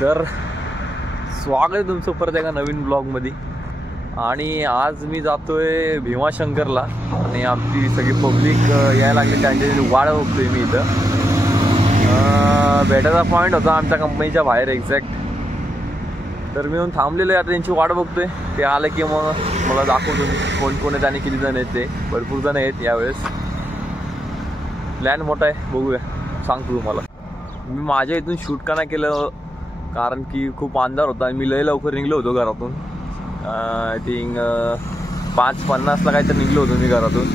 तर स्वागत आहे तुमचं परत एका नवीन ब्लॉगमध्ये. आणि आज मी जातोय भीमाशंकरला आणि आमची सगळी पब्लिक यायला लागली, त्यांची वाट बघतोय मी इथं. भेटायचा पॉईंट होता आमच्या कंपनीच्या बाहेर एक्झॅक्ट, तर मी येऊन थांबलेलो आहे. आता त्यांची वाट बघतोय, ते आलं की मग मला दाखवतो कोण कोण आहेत आणि किती जण आहेत. ते भरपूर जण आहेत यावेळेस. प्लॅन मोठा आहे, बघूया, सांगतो तुम्हाला. मी माझ्या इथून शूट का नाही केलं कारण की खूप अंधार होता आणि मी लय लवकर निघलो होतो घरातून. आय थिंक 5:50ला काहीतरी निघलो होतो मी घरातून.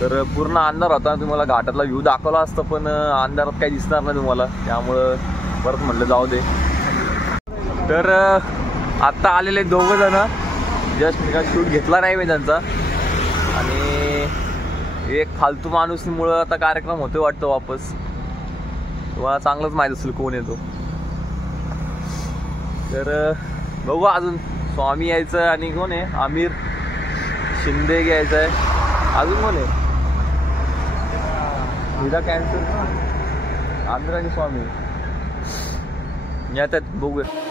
तर पूर्ण अंधार होता, तुम्हाला घाटातला व्ह्यू दाखवला असतं पण अंधारात काही दिसणार नाही तुम्हाला, त्यामुळं परत म्हटलं जाऊ दे. तर आत्ता आलेले 2 जण, जस्ट मी काय शूट घेतला नाही मी त्यांचा. आणि एक फालतू माणूसमुळं आता कार्यक्रम होतोय वाटतं वापस. तुम्हाला चांगलंच माहीत असेल कोण येतो. तर बघू, अजून स्वामी यायचं आणि कोण आहे आमिर शिंदे यायचं आहे. अजून कोण आहे हिला कॅन्सर. आमिर आणि स्वामी येतात, बघूया.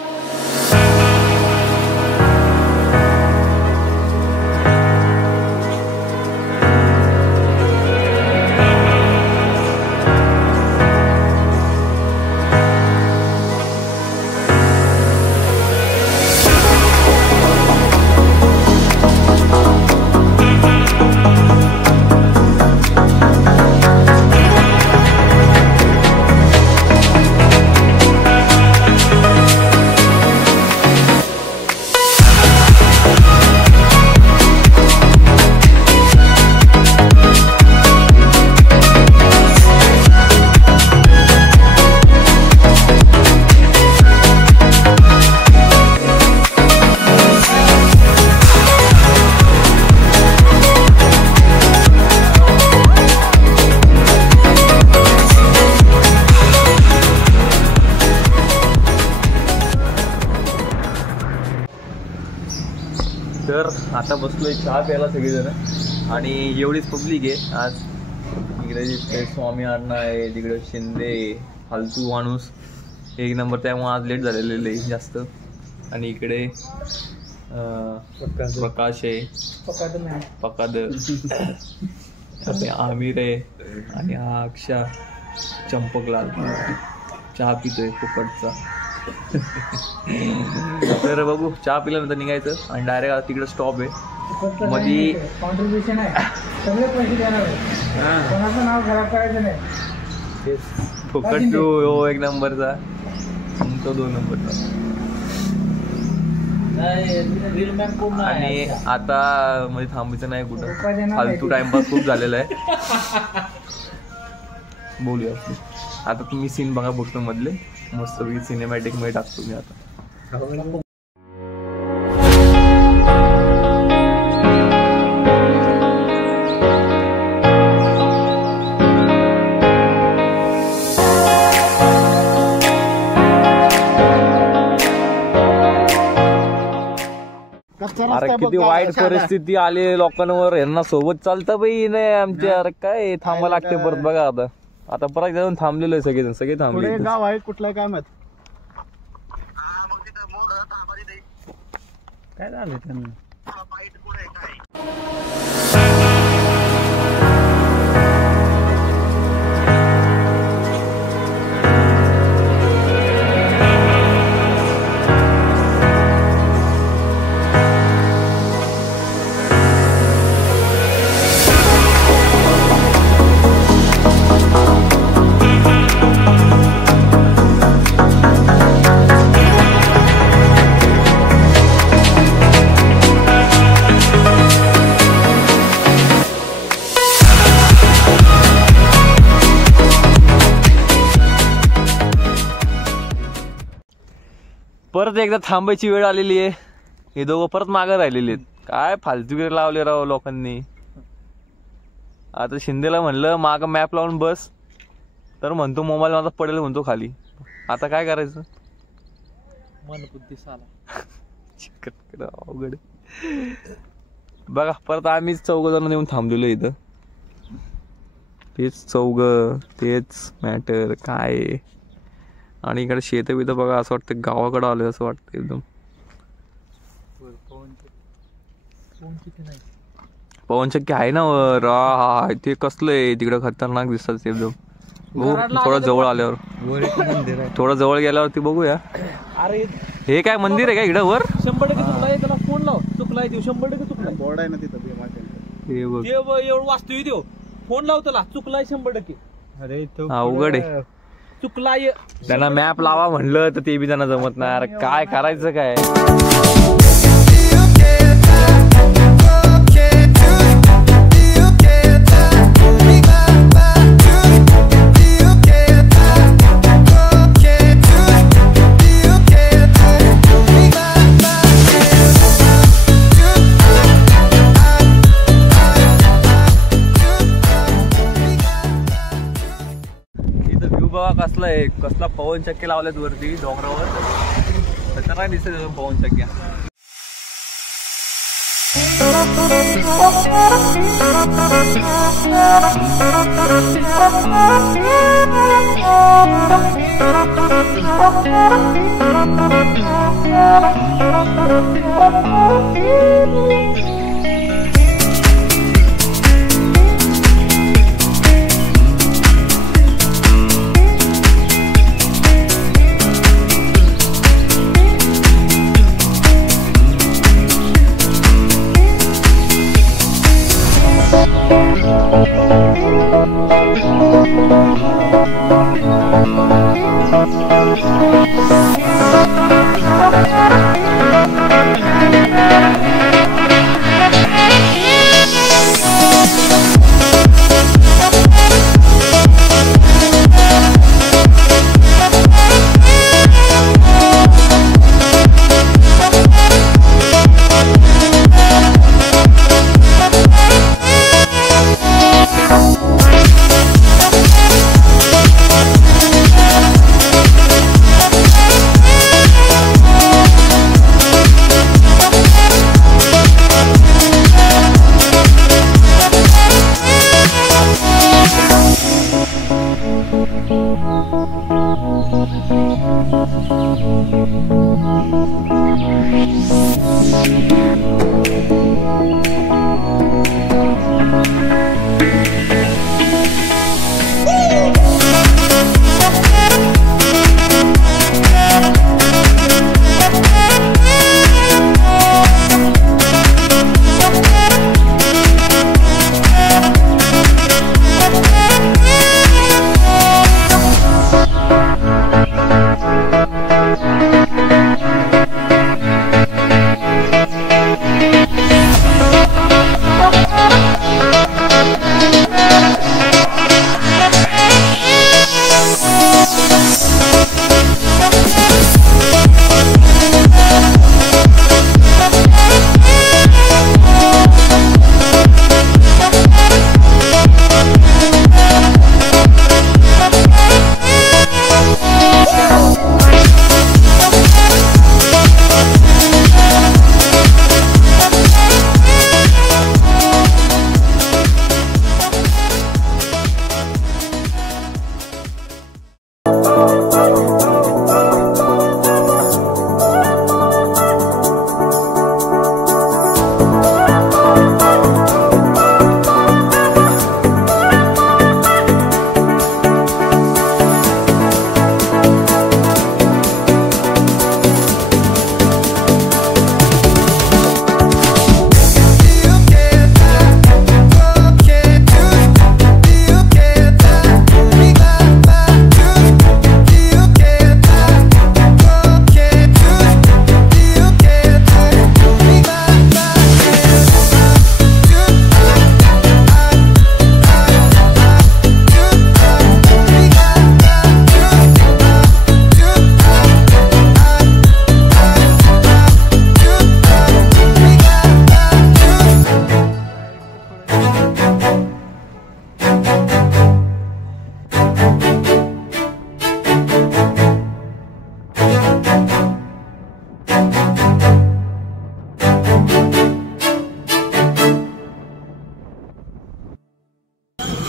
तर आता बसलोय चहा प्यायला सगळेजण आणि एवढीच पब्लिक आहे आज. इकडे स्वामी अण्णा आहे, तिकडे शिंदे, फालतू माणूस 1 नंबर, त्यामुळे आज लेट झालेलं आहे जास्त. आणि इकडे प्रकाश आहे, पकाद, आमिर आहे आणि हा अक्षा चंपकलाल चहा पितोय फुकटचा. तर बघू, चहा पिल्यानंतर निघायचं आणि डायरेक्ट तिकडे स्टॉप आहे मध्ये. कॉन्ट्रीब्युशन आहे, सगळे पैसे देणार आहे, कोणाचं नाव खराब करायचं नाही. फुकट पिऊ 1 नंबरचा, तो 2 नंबरचा. आणि आता मध्ये थांबायचं नाही कुठं, फालतू टाइमपास खूप झालेला आहे. बोलूया आता. तुम्ही सीन बघा फक्त मधले, मस्त सिनेमॅटिक मध्ये टाकतो मी आता. अरे किती वाईट परिस्थिती आली लोकांवर, यांना सोबत चालतं बाई नाही आमच्या. अरे काय थांबा लागते परत बघा. आता परत जाऊन थांबलेलं आहे सगळे थांबले. गाव आहे कुठलं काय मत काय झालं त्यांना. परत एकदा थांबायची वेळ आलेली आहे. हे दोघं परत मागं राहिलेले आहेत. काय फालतूगिरी लावले राव लोकांनी. आता शिंदेला म्हणलं मागं मॅप लावून बस, तर म्हणतो मोबाईल माझा पडेल म्हणतो खाली. आता काय करायचं, मन बुद्धी साला. अवघड. बघा परत आम्हीच 4 जण येऊन थांबलेलो इथं. तेच 4, तेच मॅटर काय. आणि इकडे शेत बित बघा, असं वाटतं गावाकडं आलोय असं वाटतं एकदम. पवनचक्की आहे ना वर. ते कसलं आहे तिकडं, खतरनाक दिसतात एकदम. बघू थोडं जवळ आल्यावर, थोडं जवळ गेल्यावरती बघूया. अरे हे काय मंदिर आहे का इकडं वर? 100% चुकलाय, त्याला फोन लाव. चुकलाय ते 100% चुकलाय. बोर्ड आहे ना तिथं हे बघ, ते एवढं वास्तविक देव. फोन लाव त्याला. चुकलाय 100%. अरे तो अवघड आहे. चुकलाय. त्यांना मॅप लावा म्हणलं तर ते बी त्यांना जमत नाही. अरे काय करायचं काय? कसला आहे, कसला पवनचक्की लावल्यात वरती डोंगरावर. त्याचा काय दिसत पवनचक्क्या.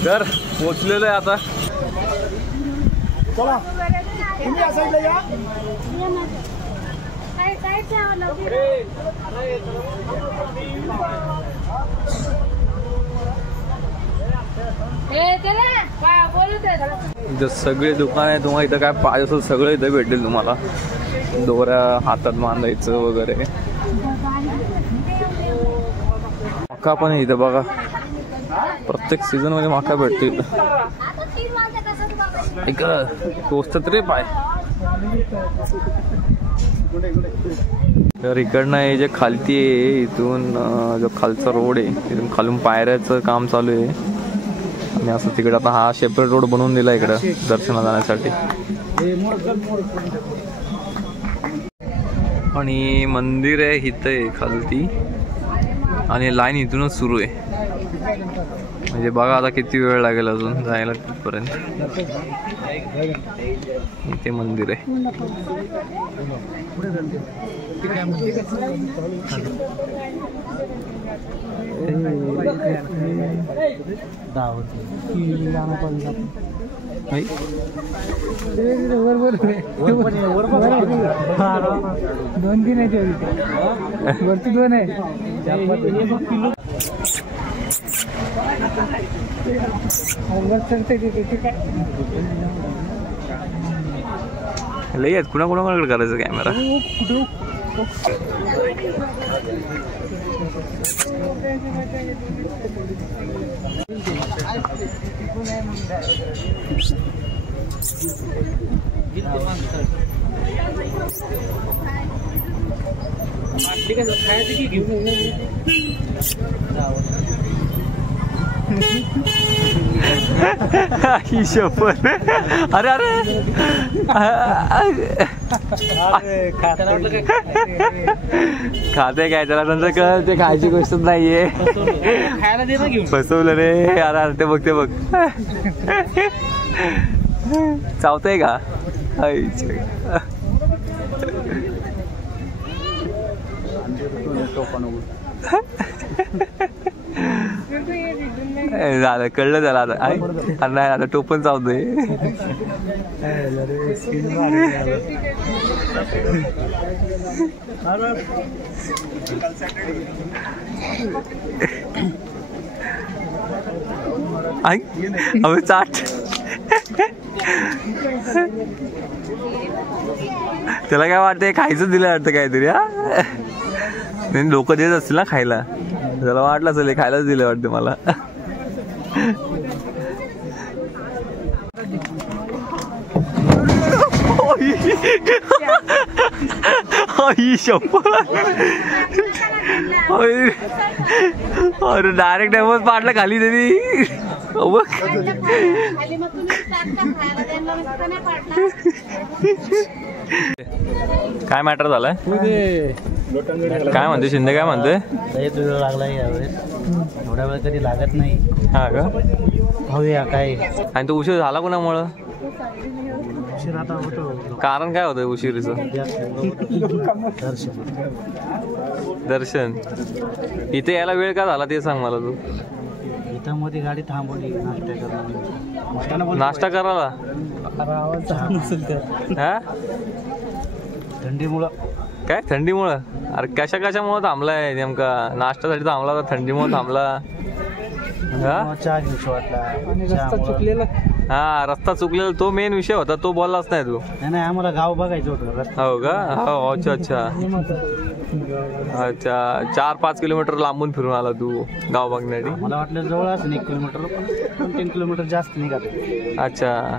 तर पोचलेलो आहे आता. चला तुम्ही या साईडला या. इथं सगळे दुकान आहे. तुम्हाला इथं काय पाहिजे असेल सगळं इथं भेटेल तुम्हाला. दोऱ्या हातात बांधायचं वगैरे. मका पण आहे इथं बघा. प्रत्येक सीझन मध्ये मका भेटतो इथं. एक टोस्ट तरी पाय. तर इकडनं हे जे खालती आहे इथून जो खालचा रोड आहे तिथून खालून पायऱ्याचं काम चालू आहे. आणि असं तिकडे आता हा सेपरेट रोड बनवून दिला इकडं दर्शनाला जाण्यासाठी. आणि मंदिर आहे इथं आहे खालती आणि लाईन इथूनच सुरू आहे. म्हणजे बघा आता किती वेळ लागेल अजून जायला तिथपर्यंत. इथे मंदिर आहे. दोन तीन आहे वरती दोन आहे. लई आहेत. कुणाकडे करायचं कॅमेरा. ही शपथ. अरे अरे खाते काय त्याला नंतर कळ. ते खायची गोष्टच नाहीये. फसवलं रे. अरे अरे ते बघ ते बघ. चावतंय का. झालं कळलं त्याला आता. नाही आता टोपण चावतोय. अबे चाट. त्याला काय वाटतंय खायचं दिलं वाटतं काहीतरी. हा लोक देत असतील ना खायला. त्याला वाटलं असेल खायलाच दिलं वाटतं मला. अरे डायरेक्ट डेमोच पाडला खाली त्यांनी. काय मॅटर झालाय. काय म्हणते शिंदे. काय म्हणते. वेळ लागला यावेळेस. एवढ्या वेळ कधी लागत नाही. हा का. होऊया काय. आणि तो उशीर झाला कोणामुळं. उशीर आता होतो. कारण काय होतं उशिरीचं. दर्शन. इथे यायला वेळ का झाला ते सांग मला तू. इथं मध्ये गाडी थांबवली नाश्ता करायला. हा थंडीमुळं. काय थंडीमुळं. अरे कशामुळं थांबलाय नेमका. नाश्त्यासाठी थांबला का थंडीमुळे थांबला. चहा घेऊशी वाटला. रस्ता चुकलेला. हा रस्ता चुकलेला तो मेन विषय होता. तो बोललाच नाही तू. नाही आम्हाला गाव बघायचं होतं. हो का. हो अच्छा अच्छा अच्छा. 4-5 किलोमीटर लांबून फिरून आला तू गाव बघण्यासाठी. मला वाटलं जवळ असेल 1 किलोमीटर. 2-3 किलोमीटर जास्त निघाले. अच्छा.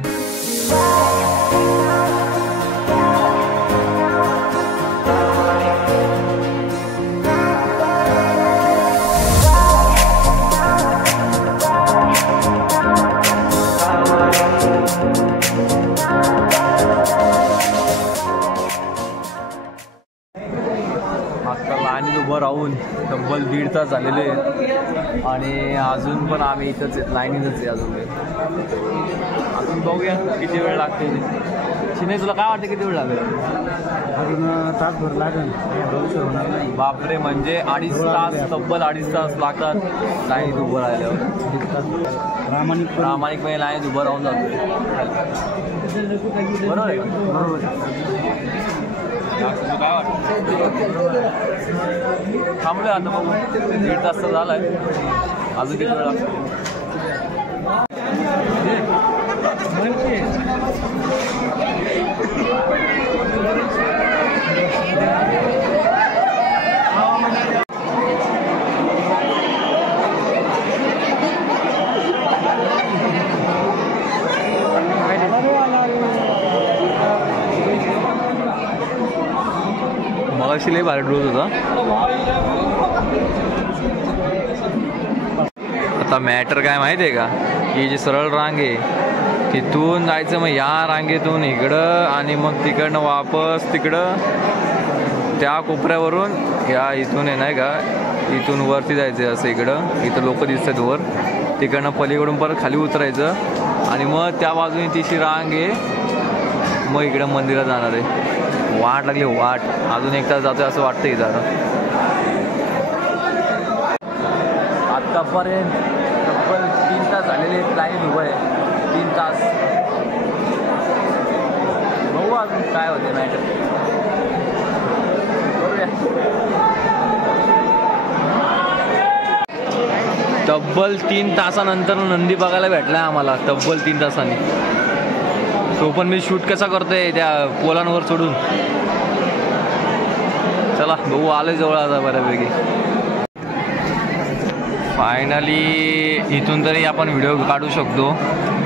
उभं राहून तब्बल 1.5 तास झालेले आहेत आणि अजून पण आम्ही इथंच आहेत. लाईनीतच आहे अजून बघूया किती वेळ लागते. चिन्हे तुला काय वाटतं किती वेळ लागेल. अजून तासभर लागेल. होणार नाही. बापरे. म्हणजे 2.5 तास. तब्बल 2.5 तास लागतात लाईनीत उभं राहिल्यावर. प्रामाणिकपणे लाईनीत उभं राहून जातो. बरोबर आहे का? थांबलोय आता बघू 1.5 तास झालाय अजून किती वेळ लागतो मगाशी लय भारी डोस होता आता मॅटर काय माहिती आहे का ही जी सरळ रांग आहे तिथून जायचं मग या रांगेतून इकडं आणि मग तिकडनं वापस तिकडं त्या कोपऱ्यावरून या इथून आहे नाही का इथून वरती जायचं असं इकडं इथं लोक दिसतात वर तिकडनं पलीकडून परत खाली उतरायचं आणि मग त्या बाजूने तिची रांग आहे मग इकडं मंदिरात जाणार आहे वाट लागली वाट अजून 1 तास जातोय असं वाटतं इथं आत्तापर्यंत तब्बल 3 तास झालेले लाईन उभं आहे 3 तास बघू अजून काय होते मॅटर करूया तब्बल 3 तासानंतर नंदी बघायला भेटला आम्हाला तब्बल 3 तासांनी तो पण मी शूट कसा करतोय त्या पोलांवर चढून चला बघू आलोय जवळ आता बऱ्यापैकी फायनली इथून तरी आपण व्हिडिओ काढू शकतो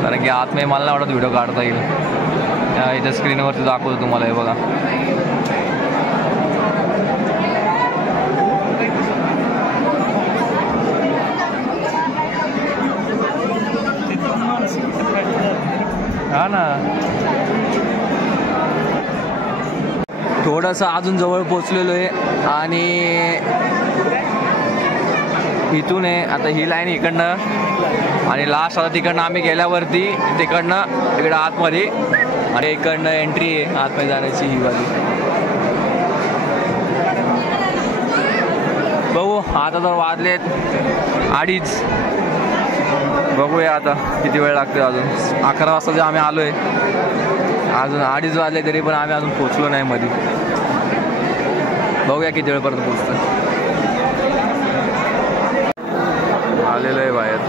कारण की आतमध्ये मला नाही वाटत व्हिडिओ काढता येईल इथं स्क्रीनवरती दाखवतो तुम्हाला हे बघा हा ना थोडंसं अजून जवळ पोचलेलो आहे आणि इथून आहे आता ही लाईन इकडनं आणि लास्ट आता तिकडनं आम्ही गेल्यावरती तिकडनं इकडं आतमध्ये आणि इकडनं एंट्री आहे आतमध्ये जाण्याची ही वाली बघू आता तर वाजलेत 2:30 बघूया आता किती वेळ लागतो अजून 11 वाजता जे आम्ही आलोय अजून 2:30 वाजले तरी पण आम्ही अजून पोचलो नाही मध्ये बघूया किती वेळपर्यंत पोचतो आलेलं आहे बाहेर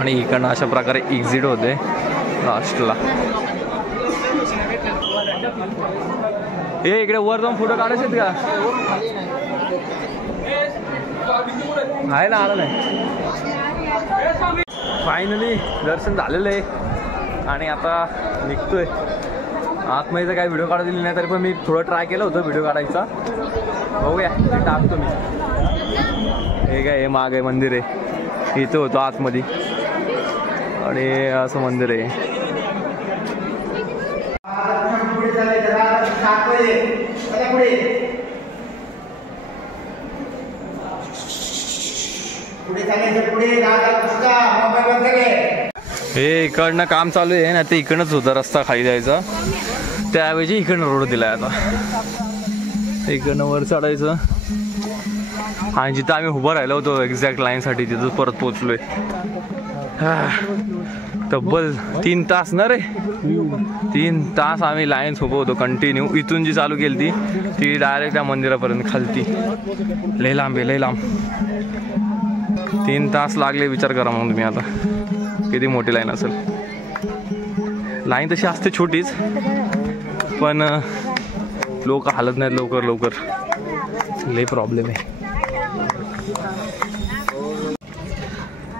आणि इकडनं अशा प्रकारे एक्झिट होते लास्टला इकडे वर जाऊन फोटो काढायचे का आहे ना आलं नाही फायनली दर्शन झालेलं आहे आणि आता निघतोय आतमध्ये तर काही व्हिडिओ काढू दिली नाही तरी पण मी थोडं ट्राय केलं होतं व्हिडिओ काढायचा बघूया ते टाकतो मी हे काय हे माग आहे मंदिर आहे इथं होतं आतमध्ये आणि असं मंदिर आहे हे इकडनं काम चालू आहे ना ते इकडनंच होता रस्ता खाली जायचा त्याऐवजी इकडनं रोड दिलाय आता इकडनं वर चढायचं आणि जिथं आम्ही उभं राहिलो होतो एक्झॅक्ट लाईनसाठी तिथं परत पोचलोय तब्बल 3 तास ना रे 3 तास आम्ही लाईन उभं होतो कंटिन्यू इथून जी चालू केली ती डायरेक्ट त्या मंदिरापर्यंत खालती लय लांब आहे लय लांब 3 तास लागले विचार करा मग तुम्ही आता किती मोठी लाईन असेल लाईन तशी असते छोटीच पण लोक हालत नाहीत लवकर लय प्रॉब्लेम आहे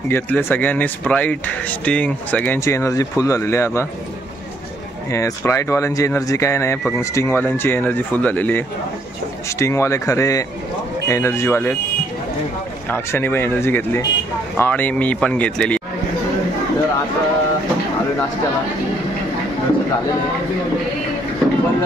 घेतले सगळ्यांनी स्प्राईट स्टिंग सगळ्यांची एनर्जी फुल झालेली आहे आता स्प्राईटवाल्यांची एनर्जी काय नाही फक्त स्टिंगवाल्यांची एनर्जी फुल झालेली आहे स्टिंगवाले खरे एनर्जीवाले अक्षयने पण एनर्जी घेतली आणि मी पण घेतलेली तर आता आलो नाश्त्याला दर्शन झालेलं आहे पण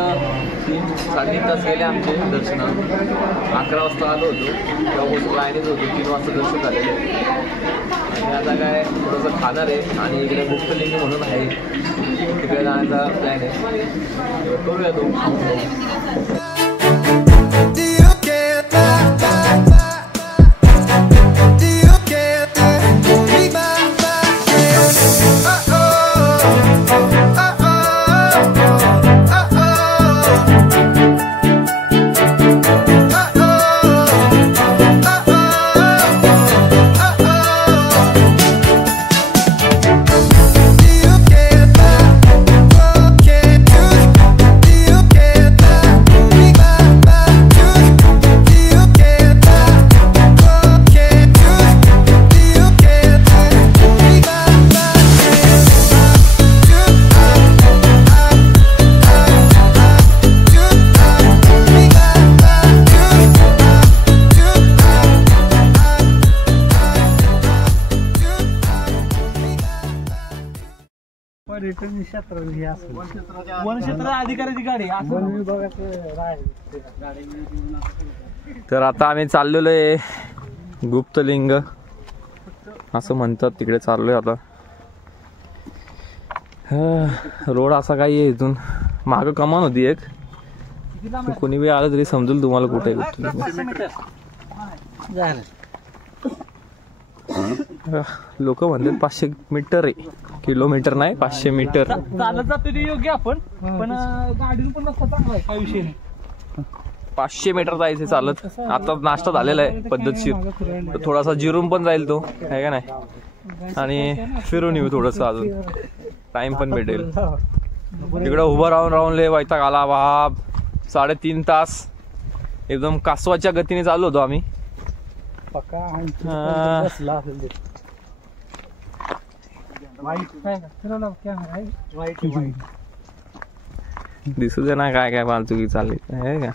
3-3.5 तास गेले आमचे दर्शन 11 वाजता आलो होतो तेव्हा लाईनीच होतो 3 वाजता दर्शन झालेले आणि आता काय थोडंसं खाणार आहे आणि इकडे गुप्तलिंग म्हणून आहे तिकडे जाण्याचा प्लॅन आहे करूया तो पर्यटन क्षेत्र हे असं वन क्षेत्र अधिकाऱ्याची गाडी वन विभागाचं राहील. तर आता आम्ही चाललेलो आहे गुप्तलिंग असं म्हणतात, तिकडे चाललोय आता. रोड असा काही आहे, इथून मागं कमान होती एक, कोणी बी आलं तरी समजेल तुम्हाला कुठे लोक म्हणतात 500 मीटर आहे, किलोमीटर नाही 500 मीटर. चालत जातो ते योग्य आपण, पण गाडीनं पण रस्ता चांगला आहे, काही विषय नाही. 500 मीटर जायचे चालत. आता नाश्ता झालेला आहे पद्धतशीर, तर थोडासा जिरून पण जाईल तो, आहे का नाही, आणि फिरून येऊ थोडंसं, अजून टाइम पण भेटेल. तिकडं उभं राहून राहून लय वैताग आला बाप. 3.5 तास एकदम कासवाच्या गतीने चाललो होतो आम्ही. पक्का बसला असेल ते. वाईट दिसू दे ना काय काय फालतुकी चालली आहे का.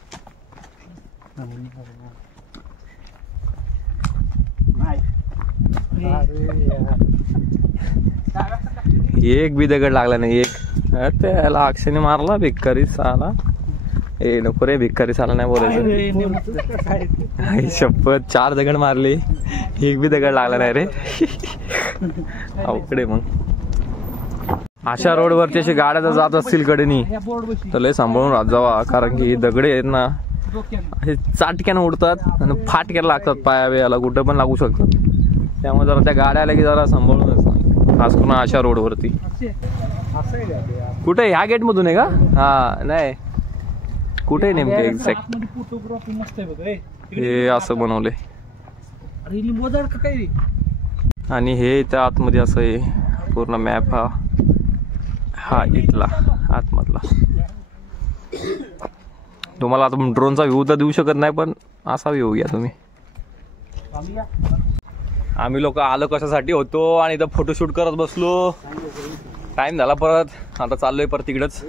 एक बी दगड लागला नाही, एक. त्याला अक्षयने मारला भिक्कारी साला. ए नको रे, भिक्कारी साला नाही बोलायचं. शपथ 4 दगड मारले, एक बी दगड लागला नाही रे. अवकडे. मग अशा रोडवरती अशी गाड्या जर जात असतील कडेनी तर लय सांभाळून राहत जावा, कारण की दगडे आहेत ना असे चाटक्यानं उडतात आणि फाटक्याला लागतात, पाया बियाला कुठं पण लागू शकतात. त्यामुळे जरा त्या गाड्या आल्या की जरा सांभाळूनच, खास करून अशा रोडवरती. कुठे ह्या गेट मधून आहे का? हा नाही, कुठे नेमके एक्झॅक्ट हे असं बनवले. आणि हे त्या आतमध्ये असं आहे पूर्ण मॅप. हा इथला आतमधला. तुम्हाला आता ड्रोनचा व्ह्यू तर देऊ शकत नाही, पण असा व्ह्यू घ्या तुम्ही. आम्ही लोक आलो कशासाठी होतो, आणि इथं फोटोशूट करत बसलो. टाइम झाला परत, आता चाललोय परत तिकडंच.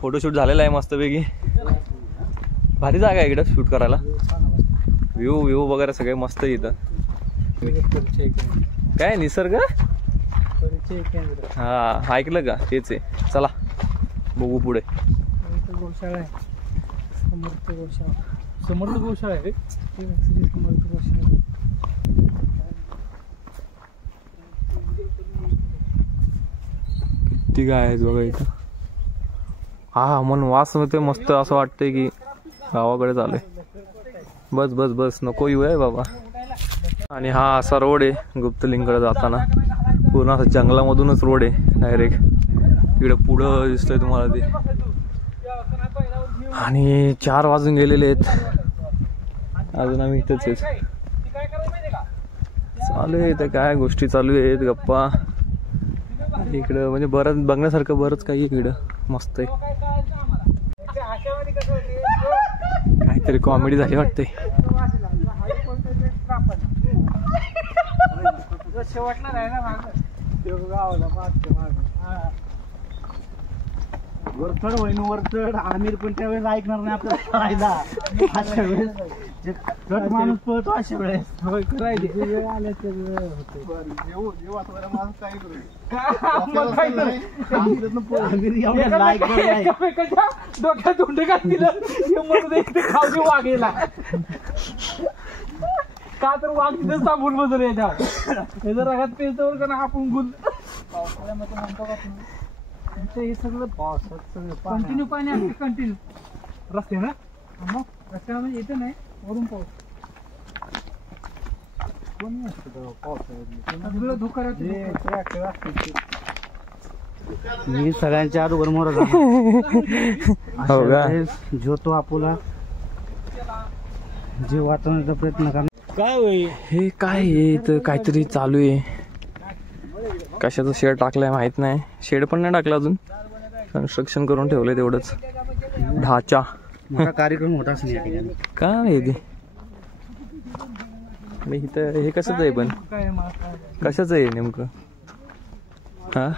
फोटोशूट झालेला आहे मस्तपैकी. भारी जागा आहे इकडं शूट करायला. व्ह्यू वगैरे सगळे मस्त इथं. काय निसर्ग. हा ऐकलं का, तेच आहे. चला बघू पुढे. गोशाळा आहे, समर्थ गोशाळा आहे. किती गाय आहेत बघा इथं. हा मन वास होते मस्त, असं वाटतंय की गावाकडे चालूय. बस बस बस नको येऊ आहे बाबा. आणि हा असा रोड आहे गुप्तलिंगकडे जाताना, पूर्ण असं जंगलामधूनच रोड आहे डायरेक्ट. तिकडे पुढं दिसतंय तुम्हाला ते. आणि 4 वाजून गेलेले आहेत, अजून आम्ही इथंच आहेत. चालू आहे इथं काय गोष्टी चालू आहेत, गप्पा इकडं. म्हणजे बरंच बघण्यासारखं बरंच काही इकडं मस्त आहे. काहीतरी कॉमेडी झाली वाटते. वरचढ होईन वरचढ. आमिर पण त्यावेळेस ऐकणार नाही आपल्याला. अशा वेळेस माणूस पळतो, अशा वेळेस डोक्यात धुंड घातली खावली वाघेला. का तर वाघ तिथं सांगून बसलं याच्या त्याच्या रगात पेचवर का ना आपण गुल. पावसाळ्यामध्ये म्हणतो का तुम्ही, हे सगळं पावसात कंटिन्यू पाणी असते, कंटिन्यू रस्ते ना. मग रस्त्यामध्ये येते नाही, वरून पाऊस. कोणी असतं पावसाळ्यात धुकार. मी सगळ्यांच्या अगोदर मोर जोतो आपुला जे वाचवण्याचा प्रयत्न करणार. काय होईल हे काय आहे इथं, काहीतरी चालू आहे. कशाचं शेड टाकलंय माहित नाही. शेड पण नाही टाकलं अजून, कन्स्ट्रक्शन करून ठेवलंय तेवढंच. ढाचा मोठा कार्यक्रम मोठा असं या ठिकाणी. काय आहे ते. इथं हे कशाचं आहे, पण कशाचं आहे नेमकं. हा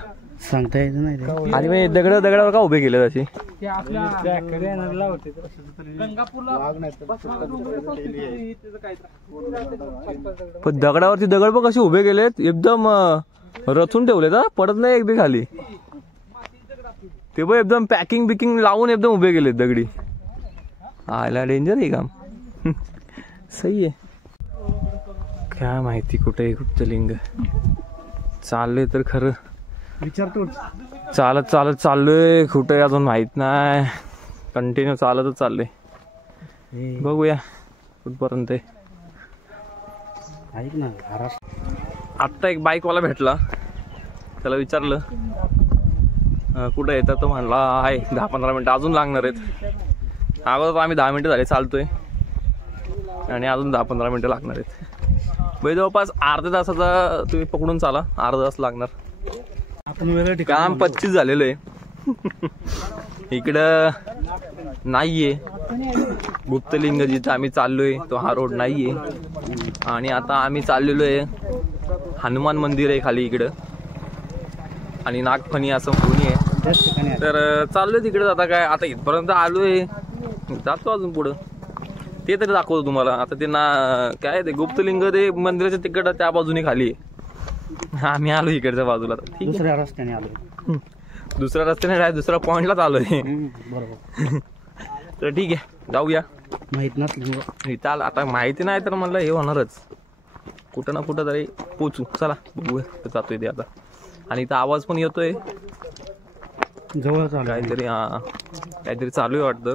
सांगता येत नाही. आणि मग दगडावर का उभे केले तशी. पण दगडावरती दगड पण कसे उभे केलेत एकदम रचून ठेवले तर पडत नाही एकदा खाली. ते बघ एकदम पॅकिंग बिकिंग लावून एकदम उभे गेले दगडी. आयला डेंजर आहे काम. सही आहे. काय माहिती कुठे कुठचं लिंग चाललंय तर खरं विचारतो. चालत चालत चाललोय कुठे अजून माहित नाही. कंटिन्यू चालतच चाललंय. बघूया कुठपर्यंत. ऐक ना आत्ता एक बाईकवाला भेटला. त्याला विचारलं कुठं येतं तर म्हणला आहे 10-15 मिनटं अजून लागणार आहेत. अगोदर आम्ही 10 मिनटं झाले चालतोय आणि अजून 10-15 मिनटं लागणार आहेत. म्हणजे जवळपास अर्ध्या तासाचा तुम्ही पकडून चाला. अर्धा तास लागणार. आपण वेगळं ठिकाण काम 25 झालेलं आहे. इकडं नाहीये गुप्तलिंग जिथं आम्ही चाललोय तो हा रोड नाहीये. आणि आता आम्ही चाललेलो आहे हनुमान मंदिर आहे खाली इकडं आणि नागफणी असं म्हणून आहे. तर चाललोय तिकडे. आता काय आता इथपर्यंत आलोय जातो अजून पुढं. ते तरी दाखवतो तुम्हाला. आता ते ना काय ते गुप्तलिंग ते मंदिराच्या तिकडं त्या बाजूने खाली आहे. आम्ही आलो इकडच्या बाजूला. ठीक दुसऱ्या रस्त्याने आलो. दुसऱ्या रस्त्याने नाही दुसऱ्या पॉइंटलाच आलोय. बरोबर. तर ठीक आहे जाऊया. माहित नसलं चाल आता माहिती नाही तर म्हणलं हे होणारच. कुठं ना कुठं तरी पोचू. चला बघूया जातोय ते आता. आणि इथं आवाज पण येतोय जवळ काहीतरी. काहीतरी चालू आहे वाटतं.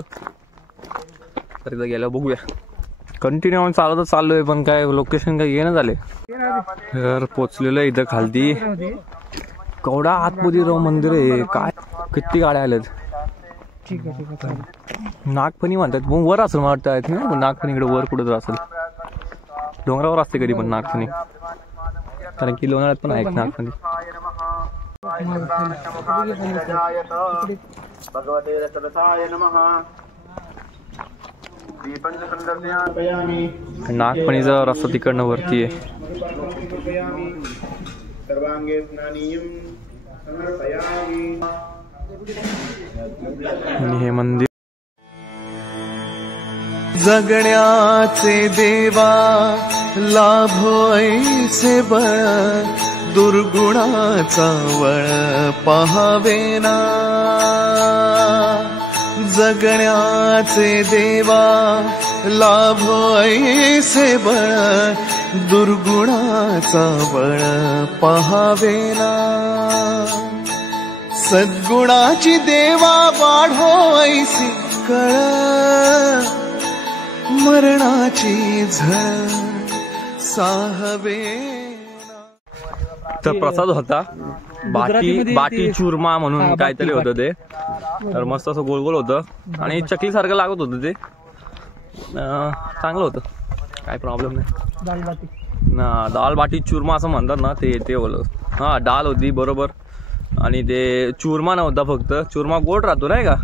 तर इथं गेल्यावर बघूया. कंटिन्यू आम्ही चालतच चाललोय पण काय लोकेशन काय येणं झाले. तर पोचलेलं आहे इथं खालती. कवडा आतमध्ये राव मंदिर आहे. काय किती गाड्या आल्यात. ठीक आहे ठीक आहे. नागफणी म्हणतात मग वर असेल मला वाटतं. नागफणीकडे वर कुठं तर असेल. डोंगरावर असते कधी पण नागफणी. कारण की लोणावळ्यात पण आहे नागफणी. नागफणीचा रस्ता तिकडनं वरती आहे. आणि हे मंदिर जगण्याचे देवा लाभो ऐसे बळ दुर्गुणाचा वळ पहावेना. जगण्याचे देवा लाभो ऐसे बळ दुर्गुणाचा वळ पहावेना. सद्गुणाची देवा वाढो ऐसी कळ मरणाची झळ साहवेना. तर प्रसाद होता बाटी चुरमा म्हणून काहीतरी होतं ते. तर मस्त असं गोल गोल होतं आणि चकली सारखं लागत होतं ते. चांगलं होतं काय प्रॉब्लेम नाही. दाल बाटी चुरमा असं म्हणतात ना ते बोल. हा डाल होती बरोबर. आणि ते चुरमा नव्हता फक्त. चुरमा गोड राहतो नाही का.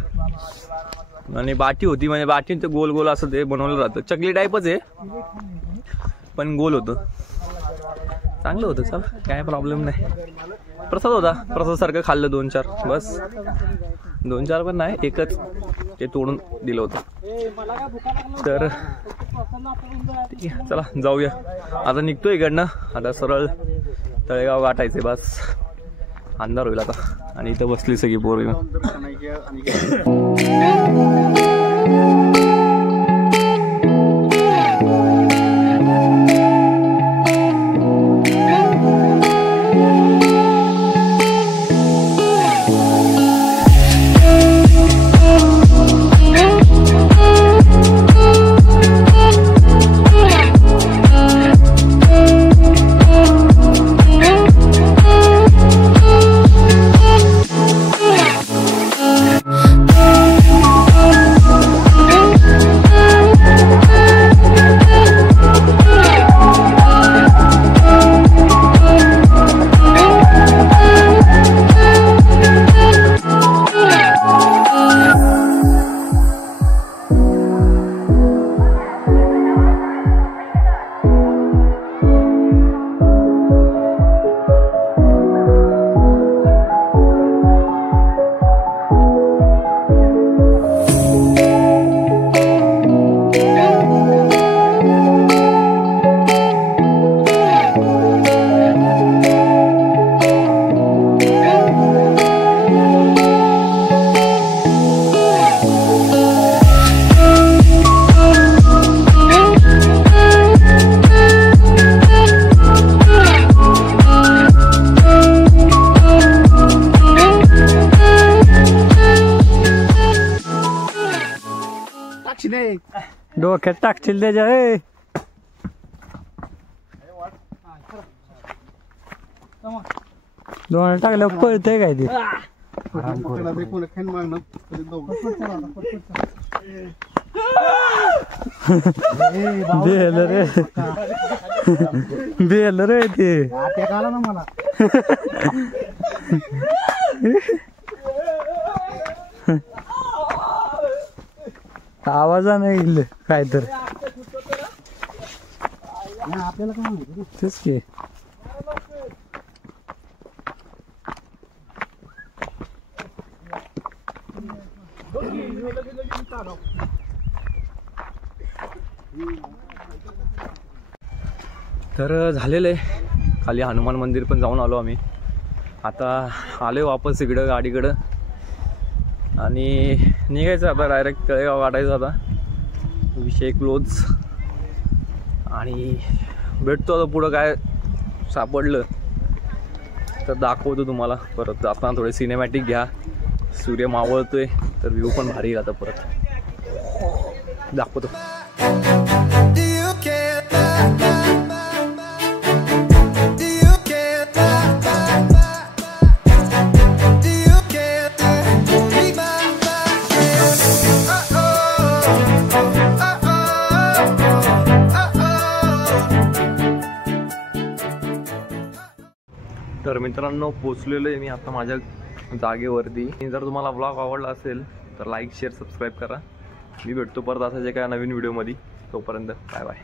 आणि बाटी होती म्हणजे बाटी ते गोल गोल असं ते बनवलं राहतं. चकली टाईपच आहे पण गोल होतं. चांगलं होतं. चल काय प्रॉब्लेम नाही. प्रसाद होता. प्रसाद सारखं खाल्लं 2-4 बस. 2-4 पण नाही एकच ते तोडून दिलं होतं. तर चला जाऊया. आता निघतोय इकडनं. आता सरळ तळेगाव गाठायचे बस. अंधार होईल आता. आणि इथं बसली सगळी पोरं. रे. डोक्यात टाकशील त्याच्या ए. दोन टाकल्यावर पळतंय काय ते. बेल रे बेल रे ते. अटॅक आला ना मला. आवाजानं येईल काय तर. आपल्याला काय माहिती. तेच की. तर झालेलं आहे. खाली हनुमान मंदिर पण जाऊन आलो आम्ही. आता आलो वापस इकडं गाडीकडं आणि निघायचं आता डायरेक्ट तळेगाव गाठायचं आता. विषय क्लोज. आणि भेटतो आता पुढं काय सापडलं तर दाखवतो तुम्हाला. परत जाताना थोडे सिनेमॅटिक घ्या. सूर्य मावळतोय तर व्ह्यू पण भारी आता परत दाखवतो. तर मित्रांनो पोचलेलो आहे मी आता माझ्या जागेवरती. जर तुम्हाला ब्लॉग आवडला असेल तर लाईक शेअर सबस्क्राईब करा. मी भेटतो परत असाच एका नवीन व्हिडिओमध्ये. तोपर्यंत बाय बाय.